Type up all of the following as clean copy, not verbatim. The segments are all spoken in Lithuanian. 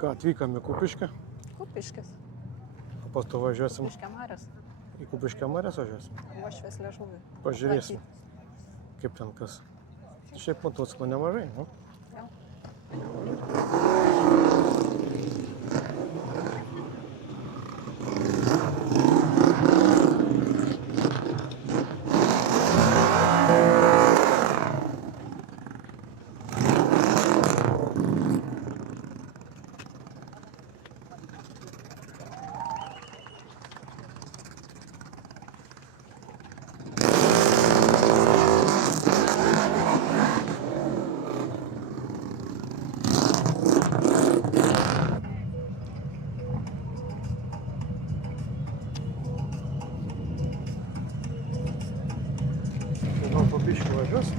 Ką, atvykom į Kupiškę, Kupiškis. o paskui važiuosim Kupiškio marios. į Kupiškę Marias važiuosim. Uošvės liežuvį. Pažiūrėsim, kaip ten kas. Šiaip motociklų nemažai, nu? Jo. Gal po biškį važiuos?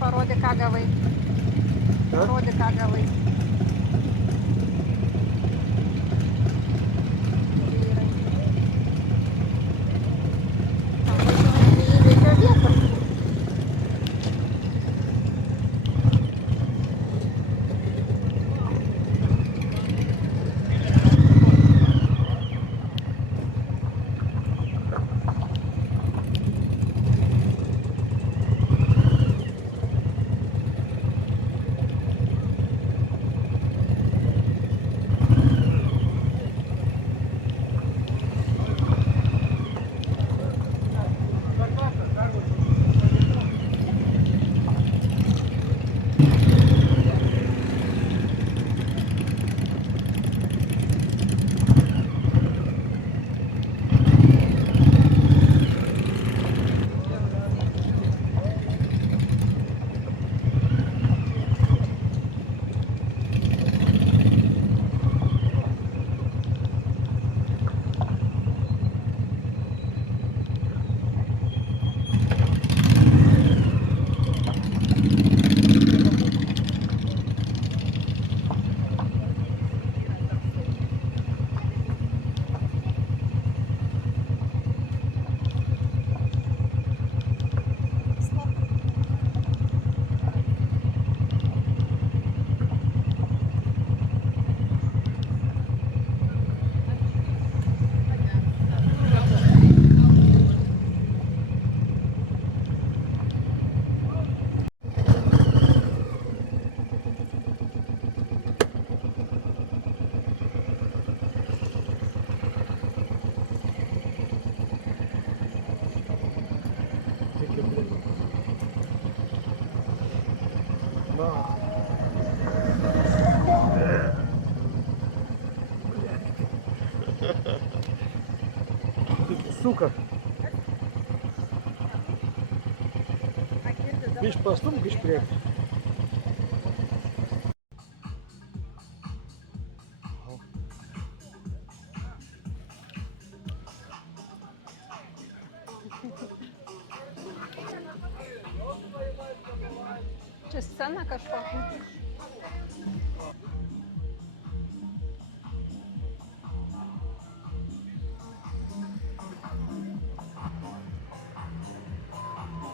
Parodyk, ką gavai. Parodyk, ką gavai. Vyrai. Važiuojame į įvykio vietą. Va. Suka. Bišķi pastum, bišķi priek. Čia scena kažkokia.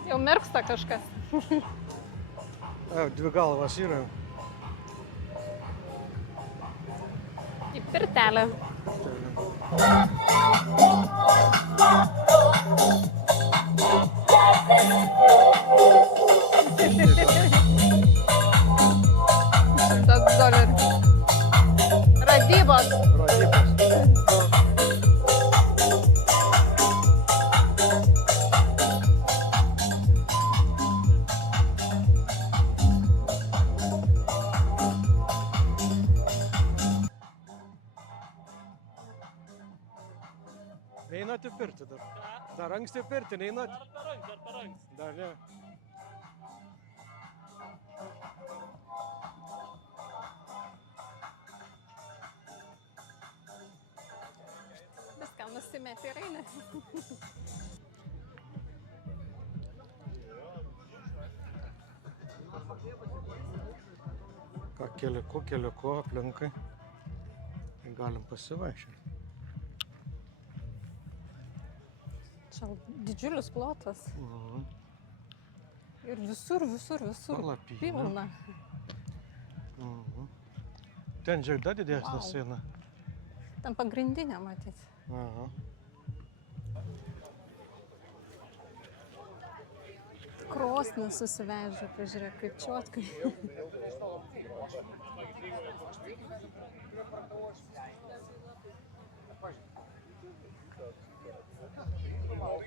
Jau mirksta kažkas. Dvi galvas yra. Į pirtelę. $100. Radybos. Einat į pirtį dar. Dar anksti į pirtį neinat? Dar per anksti. Dar ne. Viską nusimeti ir eini. Ką keliuku aplinkai. Galim pasivaikščioti. Čia didžiulis plotas. Ir visur Palapinė. pilna. Ten žiūrėk, dar didesnė Vau. siena. Ten pagrindinė matyti. Aha. Krosnį susivežė, pažiūrėk, kaip čiotkai.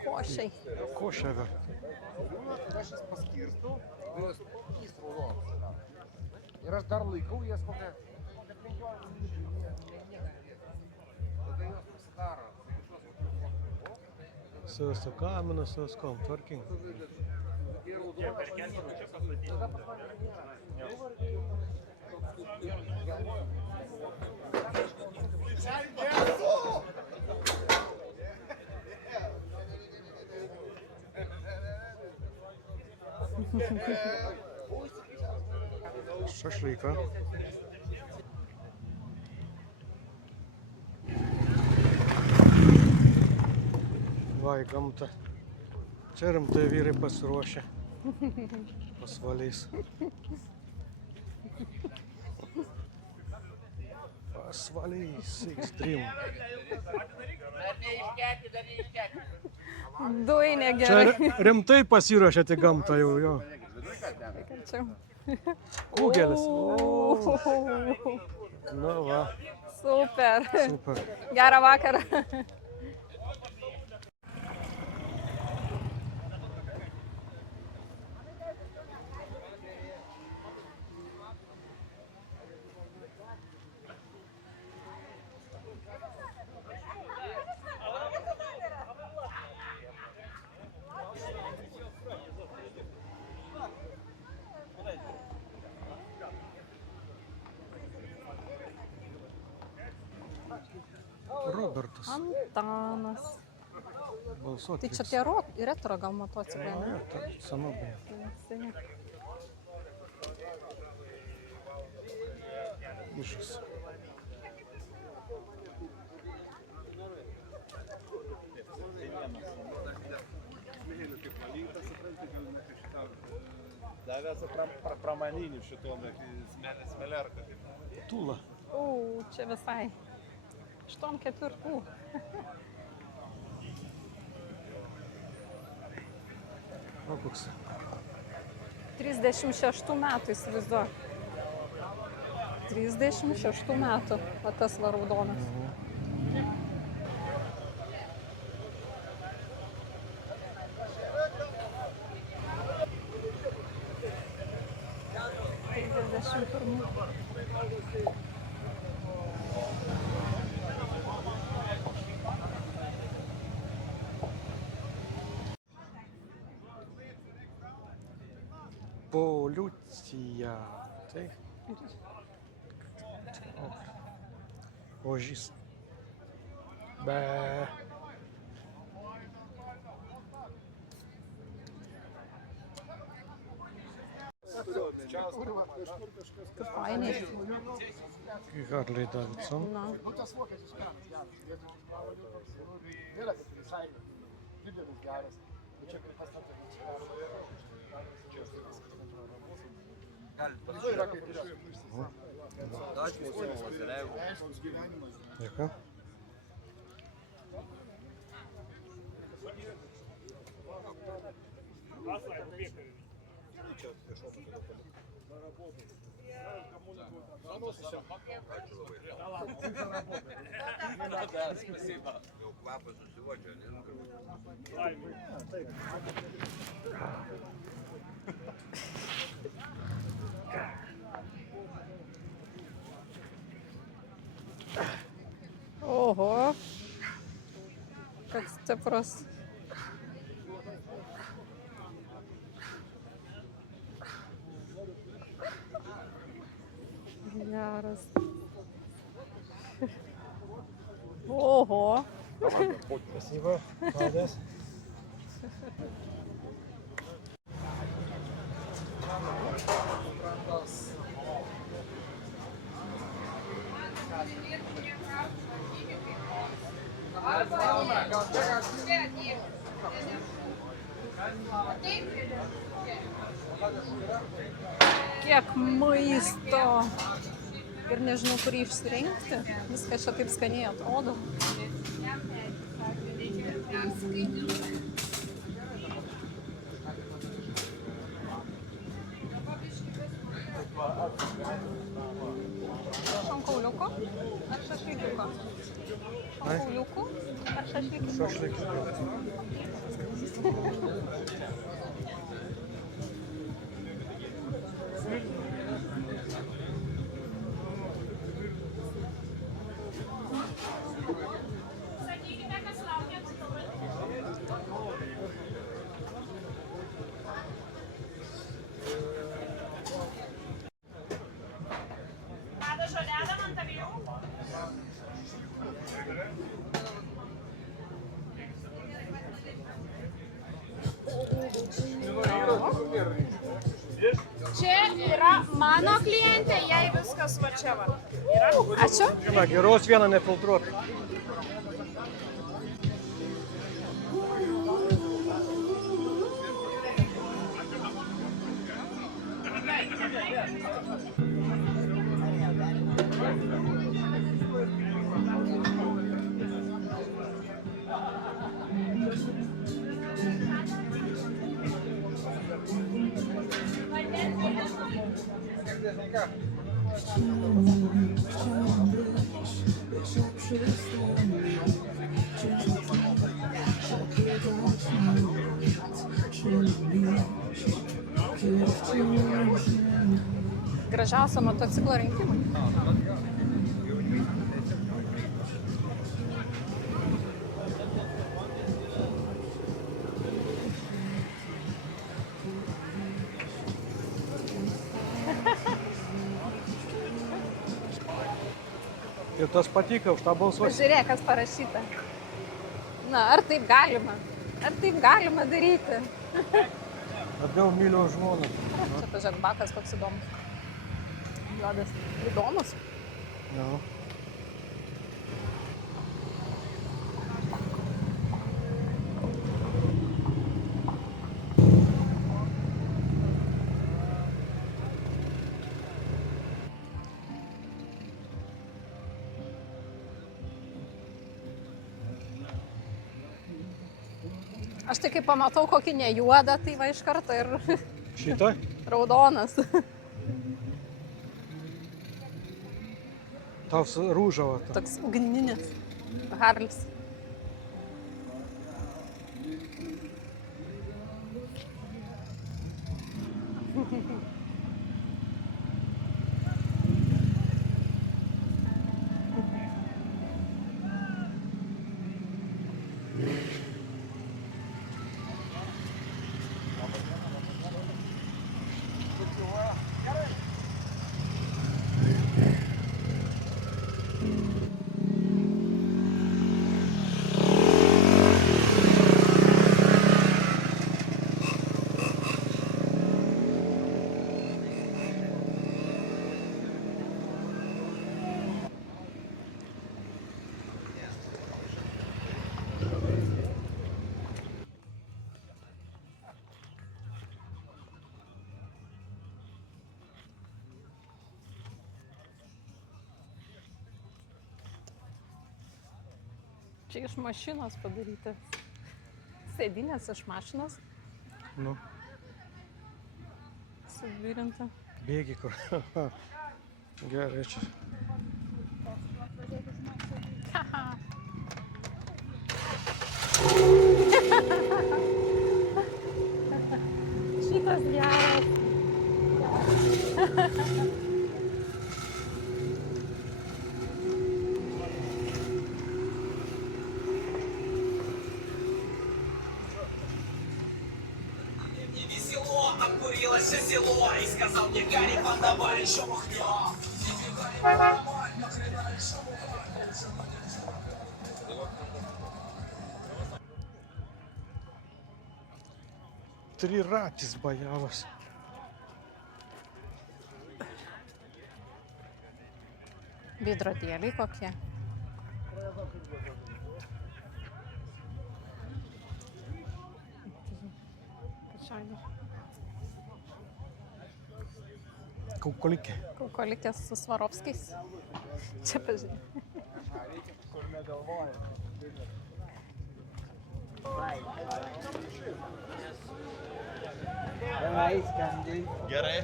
Košiai. Košėve. Aš jas paskirstau, jos trys raudonos. Ir aš dar laikau jas kokią 15 minučių. Tada jos pasidaro. Su visu kaminu, su viskom, tvarking. Šašlyką. Va, į gamtą. Čia rimtai vyrai pasiruošę. Pasvalys. Pasvalys, extreme. Duinė Čia gerai. rimtai pasiruošėte į gamtą jau, jo. Čia. Kūgelis. O, Nu va, super. super. Gerą vakarą. Robertas. Antanas. Balsuoti. Tai čia tie retro gal motociklai, ne? Ne, ta senovė. Išas. Davęs pramaninių šitom smelerką. Tula. O, čia visai. Šitom ketvirtų. O koks. 36 metų įsivaizduok. 36 metų, va tas va raudonas. 21. Poliucija. Tai. Ožys. Be. Tu fainai. Harley Davidson. Na. Nu, tas vokietis menas geras. Nėra, kad visai didelis geras. Bet čia kaip pastatė, nu, yra kaip ir aiškus gyvenimas. Dėkui. Jau kvapas susivodžia, ne? Oho. Koks stiprus. Geras. Oho. Спасибо. Молодец. Kiek maisto. Ir nežinau, kurį išsirinkti. Viskas čia taip skaniai atrodo. Šonkauliuko ar šašlykiuko? Šonkauliukų ar šašlykiuko? Шашлыки. Čia yra mano klientė, jai viskas va čia va. Ačiū. Viena geros, viena nefiltruota. Gražiausia motociklo rinkimai. Ir tas patiko, už tą balsuosiu. Pažiūrėk, kas parašyta. Na, ar taip galima? Ar taip galima daryti? Labiau myliu žmoną. Čia pažiūrėk, bakas koks įdomus. Juodas. Įdomus. Jo. Aš tai kai pamatau kokį nejuodą, tai va iš karto ir Šitą? raudonas. Toks rūžavo. Toks ugninis. Harlis. Čia iš mašinos padarytas. Sėdinės iš mašinos Nu, suvirinta. bėgi kur. Gerai čia. Šitas geras. Весело, обкурилось все село и сказал мне Гарри, подавай еще махнем. Triratis bajavas. Veidrodėliai kokie. Kaukolikė. Kaukolikės su Svarovskiais. Čia pažiūrėjau. Gerai.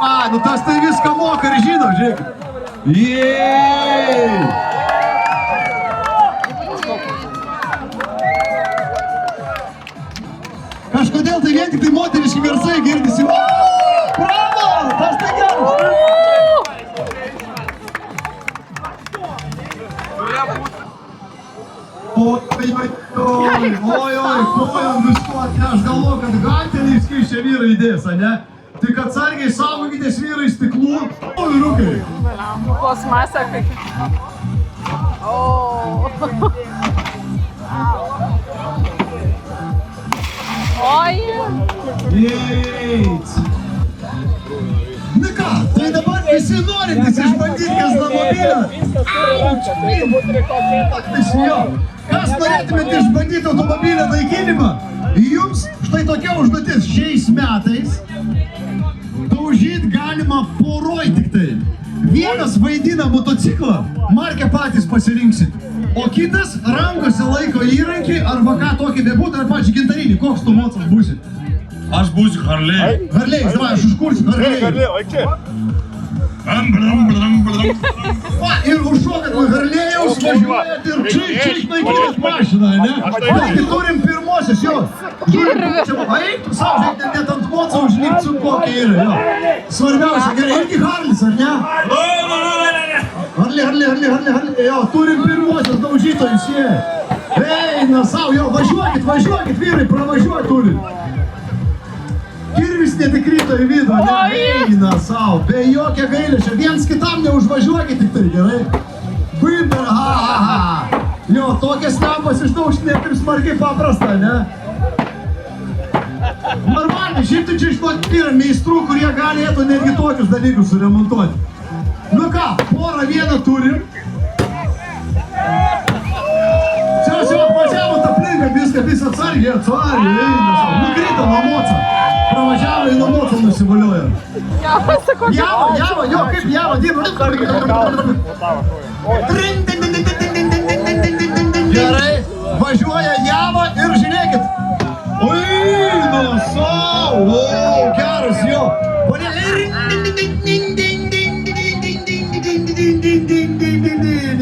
A, nu tas tai viską moka ir žino, žiūrėk. Jėj! Kažkodėl tai vien tik tai moteriški garsai girdisi. O, bravo! Tas tai geras! Oi, kojom visko atneš, galvoju, kad galteliai skaičia vyrai įdės, ane? Tik atsargiai saugokitės vyrai stiklų. O, vyrukai. Plastmasė kokia. O. Oi. Jeit. Na ką, tai dabar visi norintys išbandyti Kazlamobilą. Kas norėtumėte išbandyti automobilio naikinimą? Jums štai tokia užduotis šiais metais. Daužyti galima poroj tik tai. Vienas vaidina motociklą, markę patys pasirinksit. O kitas rankose laiko įrankį arba ką tokį bebūtų, ar pačią gintarinį. Koks tu mocas būsi? Aš būsiu Harley. Harley, davai, aš užkursiu Harley. Va, ir užšokat nuo Harlėjaus, važiuojat ir čik naikinat mašiną, ne? Taigi turim pirmosios, jo. Eik, savo, žiūrėk, net ant moco užlipti su kokia yra, jo. Svarbiausia, gerai, irgi Harlis, ar ne? Harley, jo, turim pirmosios daužytojus, jie. Eina savo, jo, važiuokit, vyrai, pravažiuot turim. Kirvis netikrito į vidų, ne? Eina savo, be jokia gailėšio, viens kitam neužvažiuokit tik tai, gerai? Bimber, ha. Jo, tokias lempas išdaužti net ir smarkiai paprasta, ne? Normaliai, šiaip tai čia išduoti yra meistrų, kurie galėtų netgi tokius dalykus suremontuoti. Nu ką, porą vieną turim. Čia apvažiavo tą plinką, viską atsargiai, eina savo. Nukrito nuo moco. Pravažiavo į nuo moco nusivaliojo. Java, jo, kaip Java, dirba. Gerai, važiuoja Java ir žiūrėkit. Eina savo, geras jo.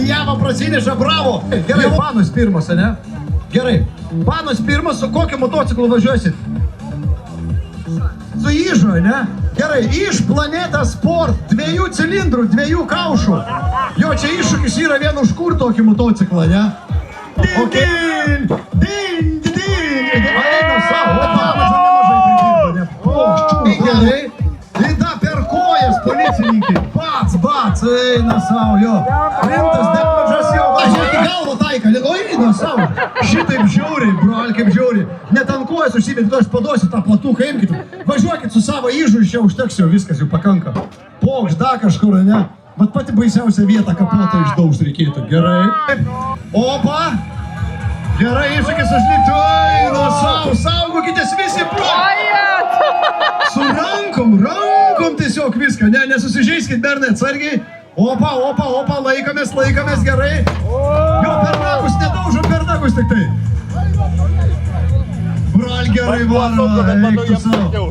Java prasineša, bravo. Gerai, Panos pirmas, ne? Gerai, Panos pirmas, su kokiu motociklu važiuosit? Su Ižu, ne? Gerai, Iš Planeta Sport, 2 cilindrų, 2 kaušų. Jo, čia iššūkis yra vien užkur tokį motociklą, ne? Eina savo, Panos nemažai pridirba, ne? Gerai. Lida per kojas, policininkai. Bats, eina savo, jo. Rimtas demažas jo. Važiuok į galvą taiką. Eina savo. Šitaip žiauriai, brol, kaip žiauriai. Net ant kojas užsibėti, to aš paduosiu tą platuką, imkit. Važiuokit su savo Ižu, iš čia užteks jau, viskas jau pakanka. Pokš, da kažkur, ne? Bet pati baisiausia vieta kapotą išdaužt reikėtų. Gerai. Opa. Gerai, iššūkis užlipti. Oi, nu saugokitės visi pro. Su rankom tiesiog viską. Ne, nesusižeiskit, bernai, atsargiai. Opa, laikomės, gerai. Jo, per nagus, nedaužom per nagus tik tai. Bral, gerai, varo, eik tu savo.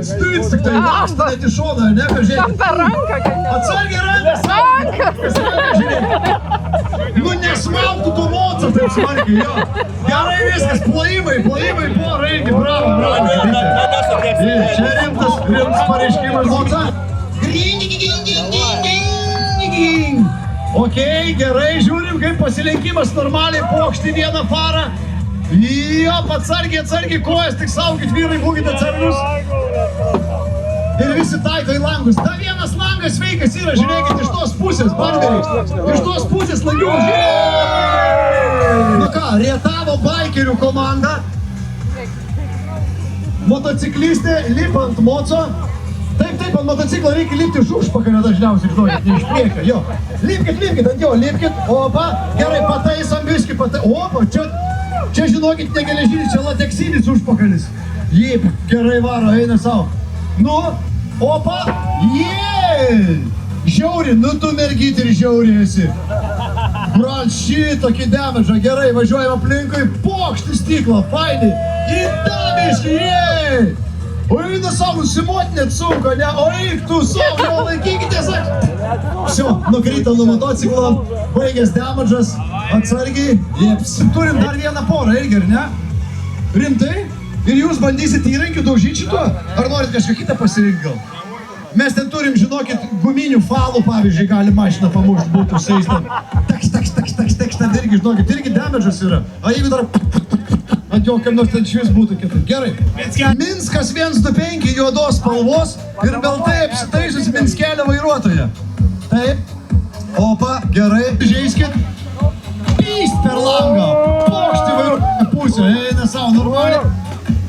Stric, tik tai vastinėt į šoną, ne, pažiūrėkit. Per ranką, kad ne. Atsargiai rankas. Nu, nesmauktų tų mocą taip smarkiai, jo. Gerai viskas, plojimai, porą, eigi, bravo, čia rimtas pareiškimas moca. Okei, gerai, žiūrim, kaip pasilenkimas normaliai pokšti vieną farą. Jo, atsargiai kojas, tik saugit vyrai, būkit atsargius. Ir visi taiko į langus. Da vienas langas sveikas yra, žiūrėkit, iš tos pusės, barberiai. Iš tos pusės langių. Nu ką, rietavo baikerių komanda. Motociklistė lipa ant moco. Taip, ant motociklo reikia lipti iš užpakalio dažniausiai, žinokit, ne iš priekio, jo. Lipkit, ant jo, lipkit, opa, gerai, pataisom biškį, opa, čia žinokit, ne geležinis, čia lateksinis užpakalis. Jip, gerai varo, eina savo. Nu, opa, žiauri, nu tu mergyt ir žiauri esi. Bral, šitokį damedžą, gerai, važiuojam aplinkui, pokšti stiklą, fainai, į damiškį, Oi, nu savo, nusimot net sunku, ne? Oi, tu savo, jau laikykitės. Всё, nukrito nuo motociklo, baigęs damedžas, atsargiai. Turim dar vieną porą, irgi, ar ne? Rimtai? Ir jūs bandysit įrankių daužyti šito? Ar norit kažką kitą pasirinkti gal? Mes ten turim, žinokit, guminių falų, pavyzdžiui, gali mašiną pamušti, būtų seistam. Teks, ten irgi, žinokit, irgi damedžas yra. O jeigu dar... Ant jo, kam nors ten švis būtų kitaip. Gerai. Minskas 125 juodos spalvos ir beltai apsitaisus Minskelio vairuotoją. Taip. Opa, gerai. Žeiskit. Pyst per langą. Pokšti vairuotoją pusę. Eina savo normaliai.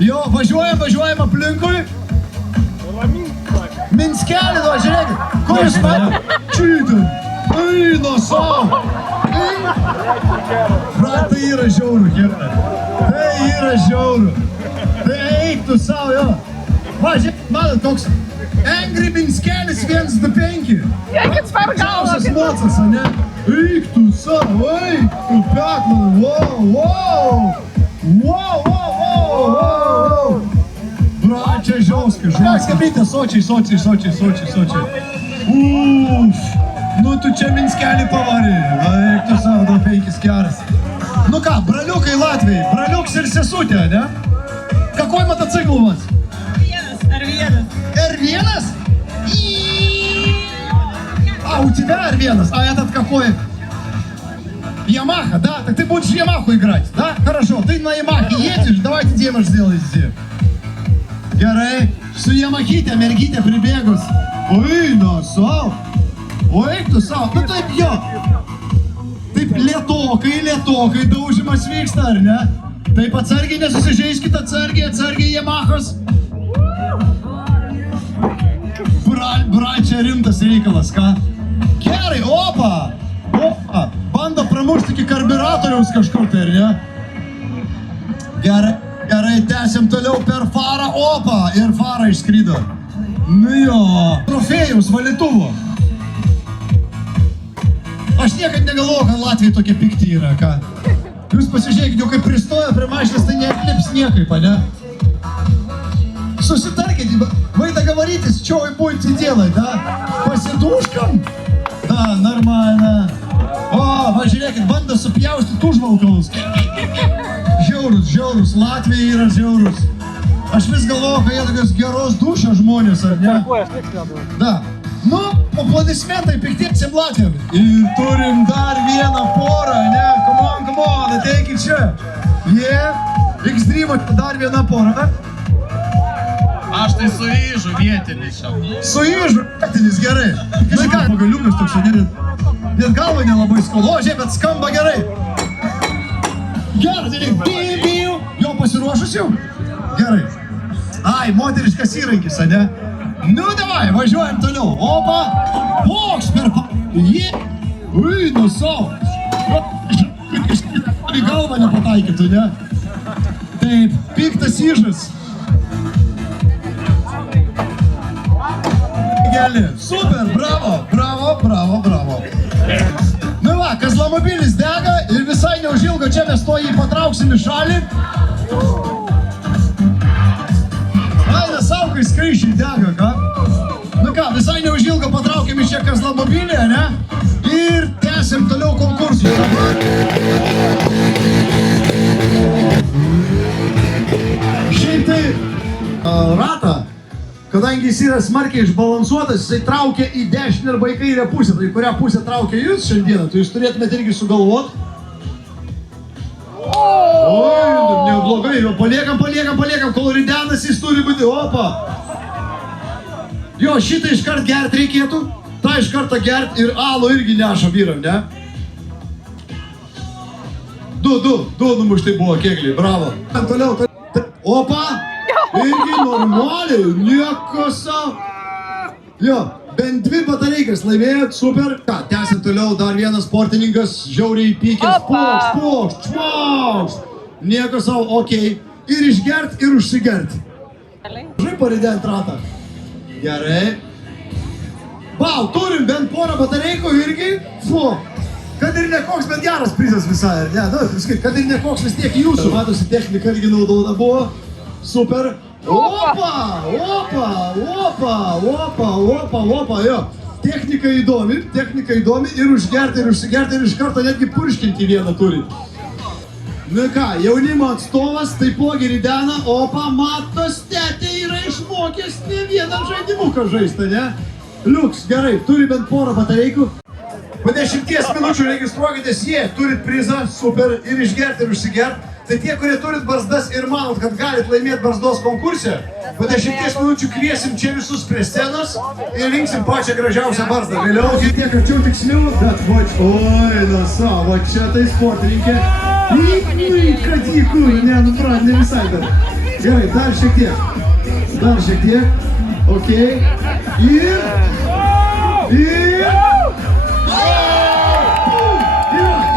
Jo, važiuojam aplinkui. Minskelį, nu, žiūrėkit. Kur jūs man? Čytin. Eina savo. Brat, tai yra žiauru, gerai. Tai yra žiauru. Tai eik tu savo, jo. Va, žiūrėk, matot, toks Angry Minskelis 125. Eikit per galvą. Džiausias mocas, ne? Eik tu savo, eik tu pekmanai. Wow. Brat, čia žiauskai. Žiūrėk, skabrytė, sočiai. Uff. Nu, tu čia Minskelį pavarė. Eik tu savo, do 5 geras. Ну ка, бралюк и Латвии, бралюк с сесутя, да? Какой мотоцикл у вас? Эрвенас? А, у тебя Эрвенас, а этот какой? Ямаха, да? Так ты будешь Ямаху играть, да? Хорошо, ты на Ямахе едешь, давайте демаш сделай здесь. Герей, su Ямахите, mergytė pribėgus. Oi, nu, savo. Oi, tu savo, nu taip jo. Taip lietokai daužimas vyksta, ar ne? Taip atsargiai nesusižeiskit, atsargiai Yamahos. Bral, čia rimtas reikalas, ką? Gerai, opa, bando pramušti iki karburatoriaus kažkur tai, ar ne? Gerai, tęsiam toliau per farą, opa, ir fara išskrydo. Nu jo, trofėjaus valytuvo. Aš niekad negalvoju, kad Latvijai tokie pikti yra, ką? Jūs pasižiūrėkit, jau kaip pristoja prie mašinas, tai neatlips niekaip, ne? Susitarkit, вы договоритесь, что вы будете делать, да? По сидушкам? Да, нормально. О, pažiūrėkit, bando supjaustyti užvalkalus. Žiaurus, Latvija yra žiaurus. Aš vis galvoju, kad jie tokios geros dušios žmonės, ar ne? Da. Nu, aplodismentai piktiems Latvijam. Ir turim dar vieną porą, ne? Come on, ateikit čia. X-Dream, dar viena pora. Aš tai suįžu vietinis čia. Suįžu vietinis, gerai. Nu ką, pagaliukas toks, net galva nelabai skauda, žiūrėk, bet skamba gerai. Gerai, žiūrėk, jo pasiruošus jau? Gerai. Ai, moteriškas įrankis, ne? Nu, davai, važiuojam toliau. Opa, koks per... Jie... Ui, nu savo. Į galvą nepataikytų, ne? Taip, piktas įžas. Geli, super, bravo, bravo, bravo, bravo. Nu va, Kazlamobilis dega ir visai neužilgo čia mes to jį patrauksim į šalį. Aina saukai skaičiai dega, ką? Nu ką, visai neužilgo patraukėm iš čia Kazlamobilį, ne? Ir tęsim toliau konkursų. Šiaip tai ratą, kadangi jis yra smarkiai išbalansuotas, jisai traukia į dešinę arba į kairę pusę. Tai kurią pusę traukia jūs šiandieną, tai jūs turėtumėte irgi sugalvot. Oi, neblogai, paliekam, kol ridenas jis turi būti, opa. Jo, šitą iškart gert reikėtų, tą iš karto gert ir alų irgi neša vyram, ne? Du numuštai buvo kėgliai, bravo. Toliau, opa, irgi normaliai, nieko savo. Jo, bent 2 batareikas laimėjot, super. Ką, tęsim toliau, dar vienas sportininkas, žiauriai pykęs, pokšt, čvokšt. Nieko savo, okei. Ir išgert, ir užsigert. Žai parident ratą. Gerai. Vau, turim bent porą batareikų irgi. Fu. Kad ir nekoks, bet geras prizas visai, ne? Nu, viskai, kad ir nekoks vis tiek jūsų. Matosi, technika irgi naudota buvo. Super. Opa, jo. Technika įdomi ir užgerti, ir užsigerti, ir iš karto netgi purškinti vieną turit. Nu ką, jaunimo atstovas taipogi ridena, opa, matos, tetė yra išmokęs ne vieną žaidimuką žaistą, ne? Liuks, gerai, turi bent porą batareikų. Po 10 minučių registruokitės, jie turit prizą, super, ir išgerti, ir užsigert. Tai tie, kurie turit barzdas ir manot, kad galit laimėti barzdos konkursą, po 10 minučių kviesim čia visus prie scenos ir rinksim pačią gražiausią barzdą. Vėliau tiek arčiau tiksliau, bet oi, na savo, čia tai sportininkė. Kad jį kūrė, ne visai dar. Gerai, dar šiek tiek. Okei.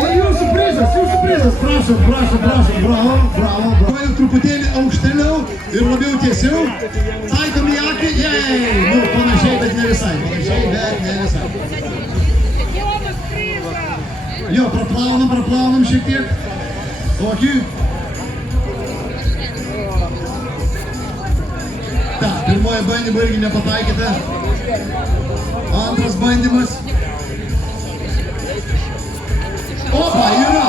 Ir jūsų prizas, prašom, bravo. Truputėlį aukštėliau ir labiau tiesiau. Taikom į akį, nu, panašiai, bet ne visai. Jo, praplaunam šiek tiek. Tokį. Ta, pirmoji bandymą irgi nepataikyta. Antras bandymas. Opa, yra.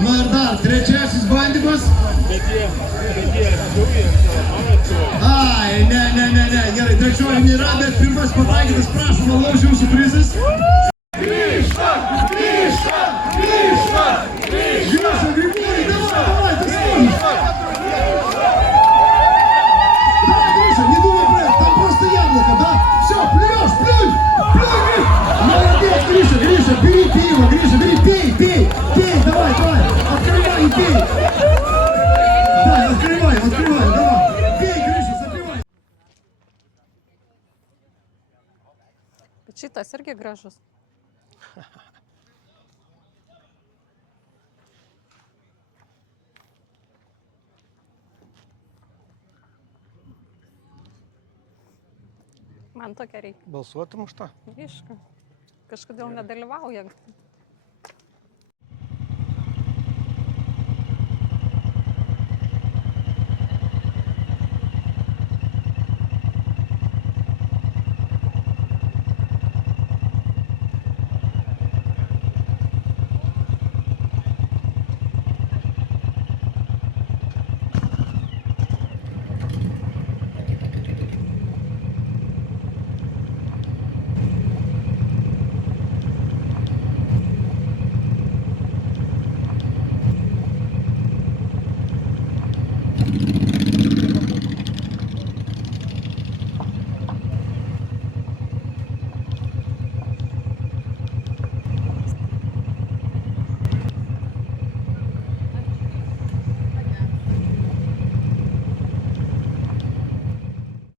Na ir dar, trečiasis bandymas. Ai, ne, gerai, trečioji nėra, bet pirmas pataikytas, prašom, alaus jūsų prizas. Grįžta! Grįžta, davai, tas noris! Давай, Гриша, не думай про это, там просто яблоко, да? Все, плюешь, плюнь! Молодец, Гриша, бери пиво, Гриша, бери, пей, давай, открывай и пей! Давай, открывай, давай, пей, Гриша, запивай! Šitas irgi gražus. Man tokia reikia. Balsuotum už tą? Aišku. Kažkodėl nedalyvauja.